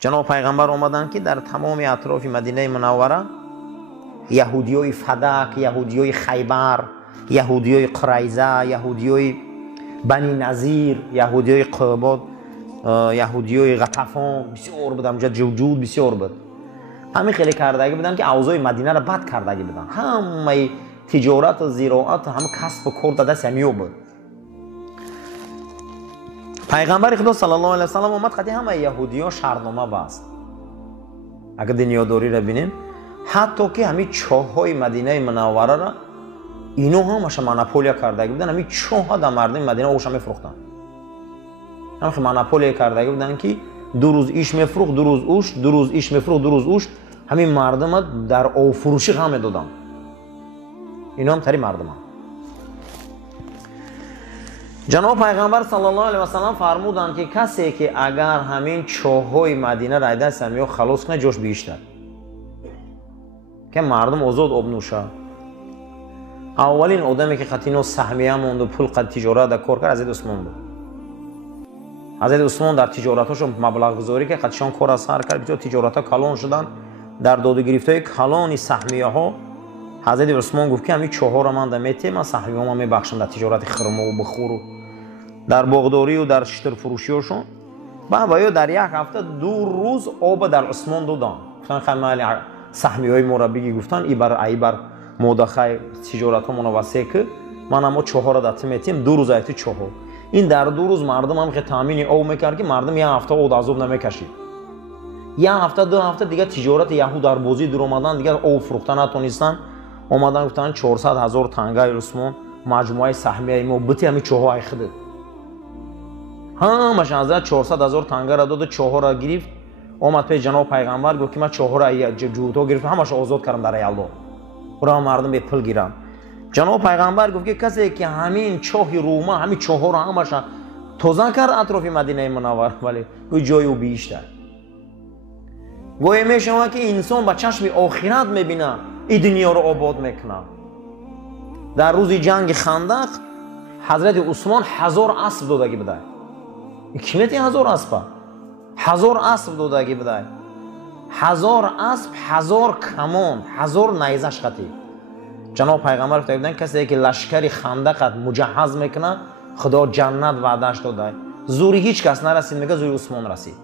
جناب پیغمبر آمدن که در تمام اطراف مدینه منوره یهودیای فدک، یهودیای خیبر، یهودیای قریظه، یهودیای بنی نظیر، یهودیای قباد، یهودیای غطفان بسیار بود. اونجا جوجود بسیار بود. همین خیلی کردگی بودن که اوضاع مدینه را بد کردگی بودن. همه تجارت و زراعت، همه کسب و کار دست همیو بود. پیغمبر خدا صلی الله علیه و سلم اومد خاطر همه یهودی‌ها شرطنامه بست. اگر دنیاداری را ببینیم، حتی که همین چاه‌های مدینه منوره را اینو همش مونوپولیا کردگی بودن. همین چاه‌ها در مردم مدینه اوش میفروختن. همین مونوپولیا کردگی بودن که دو روز ایش میفروخت، دو روز اوش، دو روز ایش میفروخت، دو روز اوش. همین مردم در او فروشی هم دادن. اینا هم تری مردم هم. جناب پیغمبر صلی الله علیه و سلم فرمودند که کسی که اگر همین چاه‌های مدینه را دست همیو خلاص کنه جوش بیشتر که مردم آزاد آب نوشه. اولین آدمی که خطینو سهمیه موند و پول قد تجارت در کار کرد حضرت عثمان بود. حضرت عثمان در تجارتاش مبلغ گذاری که خطشان کار از سر کرد، بسیار تجارت‌ها کلان شدن. در داد و گرفت‌های کلان سهمیه‌ها حضرت عثمان گفت که همین چهار را من دمیته، من سهمیه‌ام میبخشم در تجارت خرما و بخور و در باغداری و در شتر فروشیشون. بعد در یک هفته 2 روز آب در عثمان دادن. گفتن خیلی سهمیه‌های مربی گفتن ای بر مدخل تجارت‌ها منوسه که من اما 4 را داده میتیم 2 روز ایت 4. این در 2 روز مردم هم که تامین او میکرد که مردم یک هفته او عذاب نمیکشید. یک هفته 2 هفته دیگه تجارت یهود در بازی در اومدن، دیگه او فروختن نتونستن. اومدن گفتن 400,000 تنگه عثمان مجموعه سهمیه ما بتی همین 4 خدت. همش از 400,000 تنگه را داد و 4 را گرفت. اومد به جناب پیغمبر گفت که من 4 را جوتا گرفت همش آزاد کردم در یلدا. برای مردم به پول گیرم. جناب پیغمبر گفت که کسی که همین چاه روما همین 4 را همش توزیع کرد اطراف مدینه منوره، ولی کوئی جای او بیشتر. گویا میشوند که انسان با چشم آخرت میبینه این دنیا رو آباد میکنه. در روز جنگ خندق حضرت عثمان 1000 اسب دادگی بده. کی میتی 1000 اسب؟ 1000 اسب دادگی بده. 1000 اسب، 1000 کمان، 1000 نیزه شقتی. جناب پیغمبر فرمودند کسی که لشکری خندق مجهز میکنه خدا جنت وعدهش داده. زوری هیچ کس نرسید، میگه زوری عثمان رسید.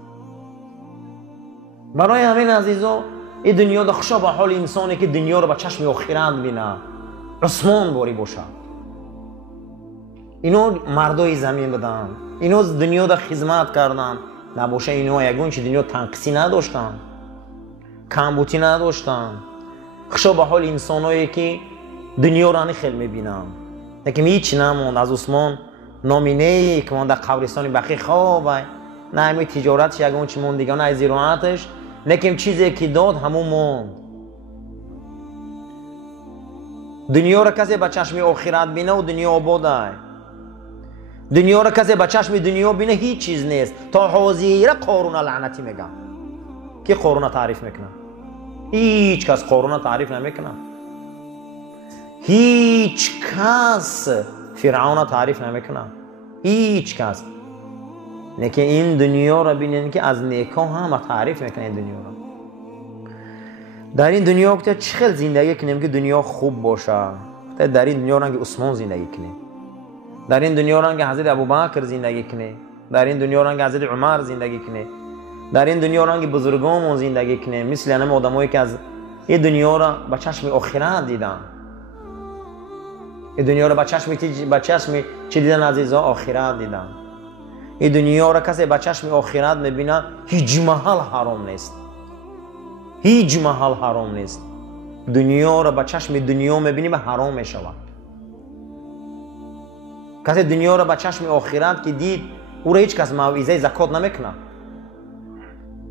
برای همین عزیزا این دنیا خوشا به حال انسانی که دنیا رو با چشم آخرت بینه. عثمان باری باشه. اینو مردای زمین بدن. اینو دنیا رو خدمت کردن. نباشه اینو یگون چه دنیا تنقصی نداشتن. کمبودی نداشتن. خوشا به حال انسانایی که دنیا رو خیلی میبینن. لیکن هیچ نموند از عثمان نامینه‌ای که من در قبرستان بقیع خوابه. نه همین تجارتش یگون چه موند دیگه، نه زراعتش. لیکن چیزی که داد همون موند. دنیا را کسی با چشم آخرت بینه و دنیا آباده. دنیا را کسی با چشم دنیا بینه هیچ چیز نیست. تا حاضیره قارون لعنتی میگن. که قارون تعریف میکنه؟ هیچ کس قارون تعریف نمیکنه. هیچ کس فرعون تعریف نمیکنه. هیچ کس. لیکن این دنیا را بینین که از نیکا هم تعریف میکنه. این دنیا را در این دنیا که چقدر زندگی کنیم که دنیا خوب باشه. در این دنیا رنگ عثمان زندگی کنیم. در این دنیا رنگ حضرت ابوبکر زندگی کنیم. در این دنیا رنگ حضرت عمر زندگی کنیم. در این دنیا رنگ بزرگان زندگی کنیم. مثل همه آدمایی که از این دنیا را با چشم آخرت دیدن. این دنیا را با چشم چه دیدن عزیزا؟ آخرت دیدن. این دنیا را کسی با چشم آخرت میبینه هیچ محل حرام نیست. هیچ محل حرام نیست. دنیا را با چشم دنیا میبینی به حرام میشود. کسی دنیا را با چشم آخرت که دید او را هیچ کس موعظه زکات نمیکنه.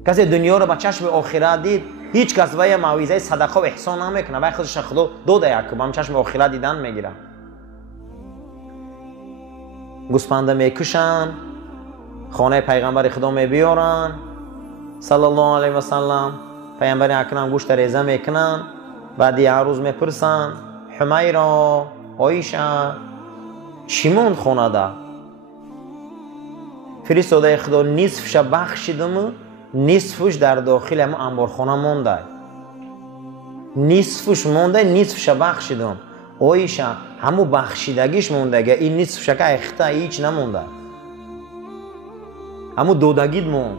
کسی دنیا را با چشم آخرت دید هیچ کس وی موعظه صدقه و احسان نمیکنه. وی خودش خدا داده یک با چشم آخرت دیدن میگیره. گوسفند میکشن، خانه پیغمبر خدا میبیارن صلی الله علیه و سلم. پیغمبر اکرم گوشت ریزه میکنن. بعد یه روز میپرسن حمیرا، عایشه چی موند خونه ده؟ فرستاده خدا نصف شب بخشیدم نصفش در داخل همون انبارخانه مونده، نصفش مونده، نصفش بخشیدم. اویشا همون بخشیدگیش مونده، گه این نصفش که اخته هیچ نمونده، همون دودگید موند،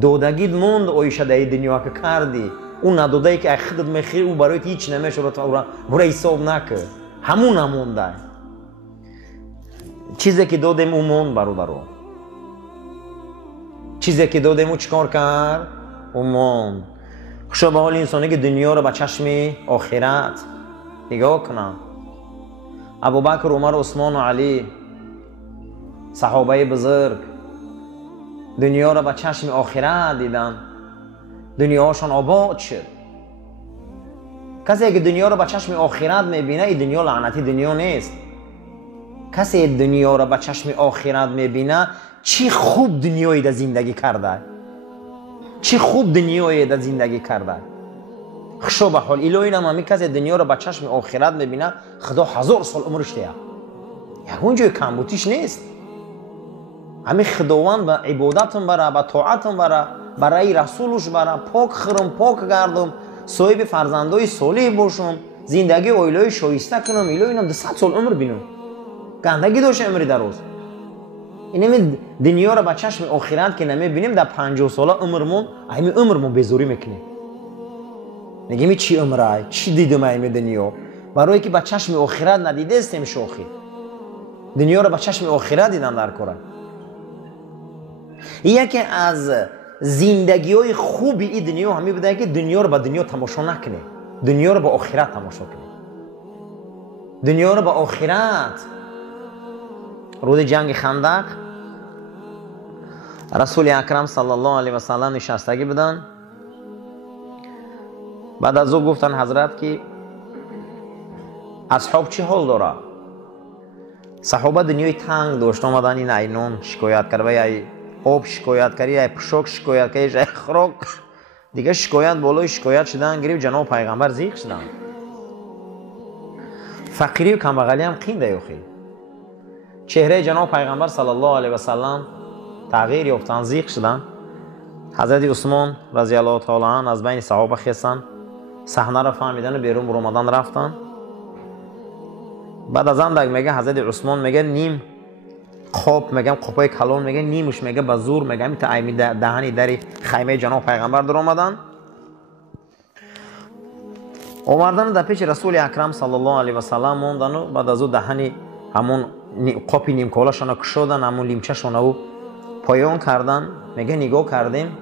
دودگید موند. اویشا در دنیا که کردی اون ندودهی که اخدت مخیر او برایت هیچ نمیشه، برای حساب نکرد، همون نمونده. چیزی که دادیم اون موند برادرو، چیزی که دادیم اون چکار کرد؟ اون موند. خوشا به حال انسانی که دنیا رو به چشم آخرت نگاه کنن. ابوبکر، عمر، عثمان و علی، صحابه بزرگ دنیا رو به چشم آخرت دیدن، دنیاشون آباد شد. کسی که دنیا رو به چشم آخرت میبینه، این دنیا لعنتی دنیا نیست. کسی دنیا رو به چشم آخرت میبینه، چی خوب دنیایی در زندگی کرده، چی خوب دنیایی در زندگی کرده. خوشا به حال الهی نمی کسی دنیا رو به چشم آخرت میبینه، خدا 1000 سال عمرش ده، یکون جای کمبودیش نیست. همین خداوند به عبادتم بره، به طاعتم بره، برای رسولش بره، پاک خرم، پاک گردم، صاحب فرزندای صالح باشم، زندگی اویلای شایسته کنم، الهی اینم 100 سال عمر بینم، گندگی داشت عمری دراز. اینم دنیا رو به چشم آخرت که نمیبینیم، در 50 ساله عمرمون، همین عمرمون بزوری میکنیم. میگیم چی عمره، چی دیدم همین دنیا، برای که به چشم آخرت ندیده استیم شوخی. دنیا رو به چشم آخرت دیدن در کاره. یکی از زندگی های خوبی این دنیا همین بوده که دنیا رو به دنیا تماشا نکنه، دنیا رو به آخرت تماشا کنه. دنیا رو به آخرت. روز جنگ خندق رسول اکرم صلی الله علیه و سلم نشستگی بودن. بعد از او گفتن حضرت که اصحاب چی حال داره؟ صحابه دنیای تنگ داشت، آمدن این اینون شکایت کرد، ای آب شکایت کردی، ای پشک شکایت کردی، ای خراک دیگه شکایت بالای شکایت شدن، گریب جناب پیغمبر زیغ شدن. فقیری و کمبغلی هم قینده یوخی. چهره جناب پیغمبر صلی الله علیه و سلم تغییر یافتن، زیغ شدن. حضرت عثمان رضی الله تعالی عنه از بین صحابه خستن، صحنه را فهمیدن و بیرون برآمدن رفتن. بعد از اندک میگه حضرت عثمان میگه نیم خواب، میگم قپای کلان، میگه نیمش میگه به زور میگم تا ایمی دهنی در خیمه جناب پیغمبر در آمدن. اومدن در پیش رسول اکرم صلی الله علیه و سلم موندن و بعد از او دهنی همون قپی نیم کالاشون کشودن، همون لیمچه‌شون رو پایان کردن. میگه نگاه کردیم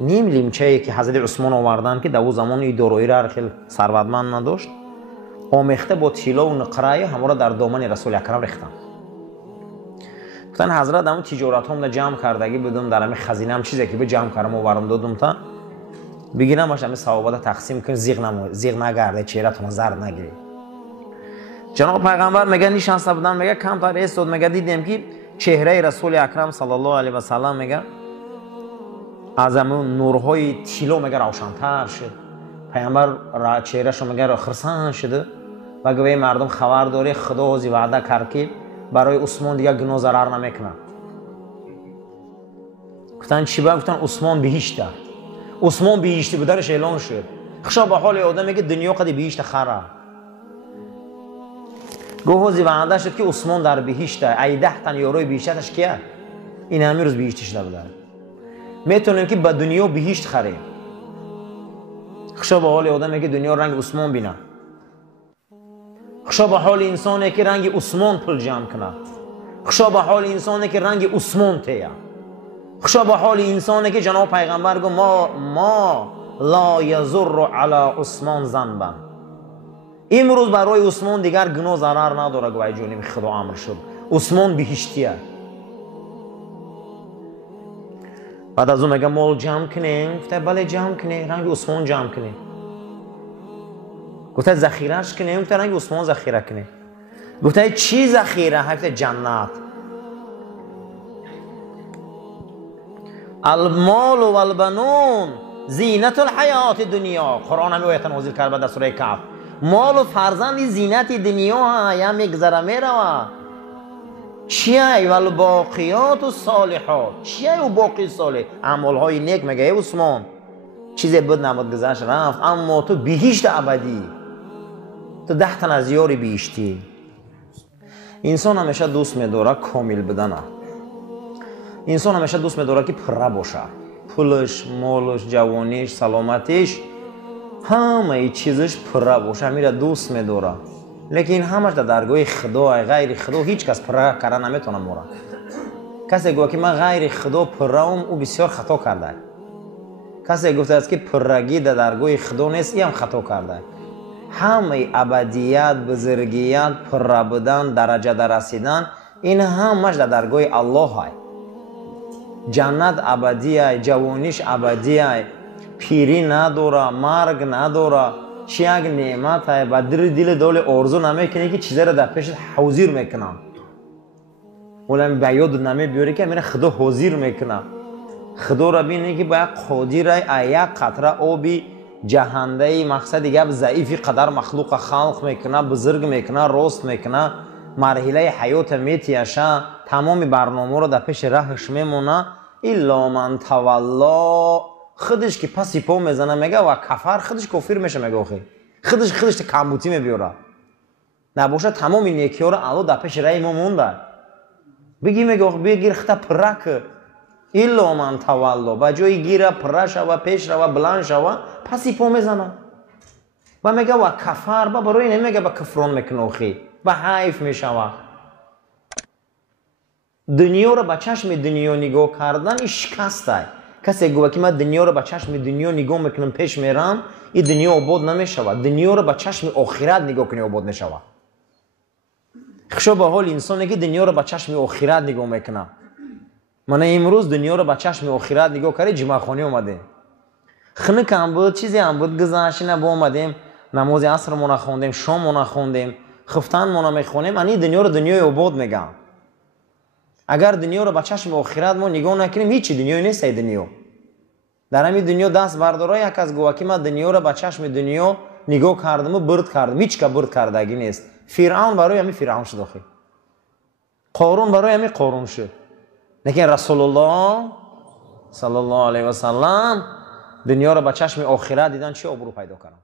نیم لیمچه‌ای که حضرت عثمان آوردن که در اون زمان این دارایی را خیلی ثروتمند نداشت، آمیخته با طلا و نقره همه را در دامن رسول اکرم ریختن. گفتن حضرت همون تجارت هم جمع کردگی بودم، در همین خزینه هم چیزی که به جمع کردم آوردم دادم تا بگیرم باشه همین ثوابات تقسیم کن، زیغ نگرده، چهره‌تون زرد نگیری. جناب پیغمبر میگه نشسته بودن، میگه کم تا ایستاد، میگه دیدیم که چهره رسول اکرم صلی الله علیه و سلم میگه از همون نورهای طلا میگه روشن‌تر شد. پیغمبر چهره‌شو میگه خرسان شده و گویا مردم خبر داره خدا از وعده کرد که برای عثمان دیگه گناه ضرر نمیکنه. گفتن چی با؟ گفتن عثمان بهشته. عثمان بهشتی بودنش اعلان شد. خوشا به حال آدمی که دنیا قد بهشت خره. گوهوزی وعده شد که عثمان در بهشته، ای 10 تن یاروی بهشتش کیه؟ این همین روز بهشتش بوده. میتونیم که به دنیا بهشت خریم. خوشا به حال آدمی که دنیا رنگ عثمان بینه. خوشا به حال انسانی که رنگ عثمان پول جمع کنه. خوشا به حال انسانی که رنگ عثمان تیه. خوشا به حال انسانی که جناب پیغمبر گفت ما لا یضر علی عثمان ذنبا. امروز برای عثمان دیگر گناه ضرر نداره. گویا جونیم خدا امر شد عثمان بهشتیه. بعد از اون میگه مال جمع کنیم. گفته بله جمع کنیم، رنگ عثمان جمع کنیم. گفته ذخیره‌اش کنیم. گفته رنگ عثمان ذخیره کنیم. گفته چی ذخیره؟ گفته جنت. المال و البنون زینت الحیات دنیا. قرآن همین آیت نازل کرد در سوره کهف. مال و فرزند زینت دنیا ها، یا میگذره میره. چیه والباقیات الصالحات؟ چیه او باقی صالح؟ اعمالهای نیک مگه ای عثمان؟ چیزی بود نماد گذشت رفت، اما تو بهشت ابدی، تو 10 تن از یاری بهشتی. انسان همیشه دوست می‌داره کامل بدنه. انسان همیشه دوست می‌داره که پره باشه. پولش، مالش، جوانیش، سلامتیش، همه چیزش پره باشه، میره دوست می‌داره. لیکن همش در درگاه خدا، غیر خدا هیچ کس پره کردن نمیتونه موره. کسی گفت که من غیر خدا پره‌ام، او بسیار خطا کرده. کسی گفته است که پرگی در درگاه خدا نیست، این هم خطا کرده. همه ابدیت، بزرگیت، پره بودن، درجه در رسیدن، این همش در درگاه الله های. جنت ابدیه، جوانیش ابدیه، پیری نداره، مرگ نداره، چی یک نعمت های. و دل دول ارزو نمیکنی که چیزی را در پیش حاضر میکنم، ولی به یاد نمیبیاری که میره خدا حاضر میکنه. خدا را بینی که باید قادر یک قطره آبی جهنده، مقصد دیگه ضعیفی قدر مخلوق خلق میکنه، بزرگ میکنه، راست میکنه، مرحله حیات میتیشه، تمام برنامه رو در پیش رهش میمونه. الا من تولا، خودش که پسی پا میزنه میگه و کفر، خودش کافر میشه میگه آخی، خودش کمبوتی میبیاره. نباشه تمام این نیکی ها رو الله در پیش رای ما مونده. بگی میگه بگیر خطا پرک، الا من تولا، با جای گیره پره شوه، پیش روه، بلند شوه، پسی پا میزنه و میگه و کفر. با برای نمیگه با کفران میکنه خی، با حیف میشوه. دنیا رو با چشم دنیا نگاه کردن این شکسته. کسی گوه که من دنیا رو با چشم دنیا نگاه میکنم پیش میرم، این دنیا آباد نمیشوه. دنیا رو با چشم آخرت نگاه کنی آباد میشوه. خشو به حال انسانی که دنیا رو با چشم آخرت نگاه میکنه. من امروز دنیا رو با چشم آخرت نگاه کردیم، جمعه خانی اومدیم، خنک هم بود، چیزی هم بود، گذشتی نبا اومدیم، نماز عصر مون خوندیم، شام مون خوندیم، خفتن مون میخونیم. این دنیا رو دنیای آباد میگم. اگر دنیا رو با چشم آخرت ما نگاه نکنیم، هیچی دنیای نیست. دنیا در همین دنیا دست برداره. یک از گوه که من دنیا رو با چشم دنیا نگاه کردم و برد کردم، هیچ که برد کردگی نیست. فرعون برای همین فرعون شد، قارون برای همین قارون شد. لیکن رسول الله صلی الله علیه و سلم دنیا رو با چشم آخرت دیدن، چه ابرو پیدا کردن.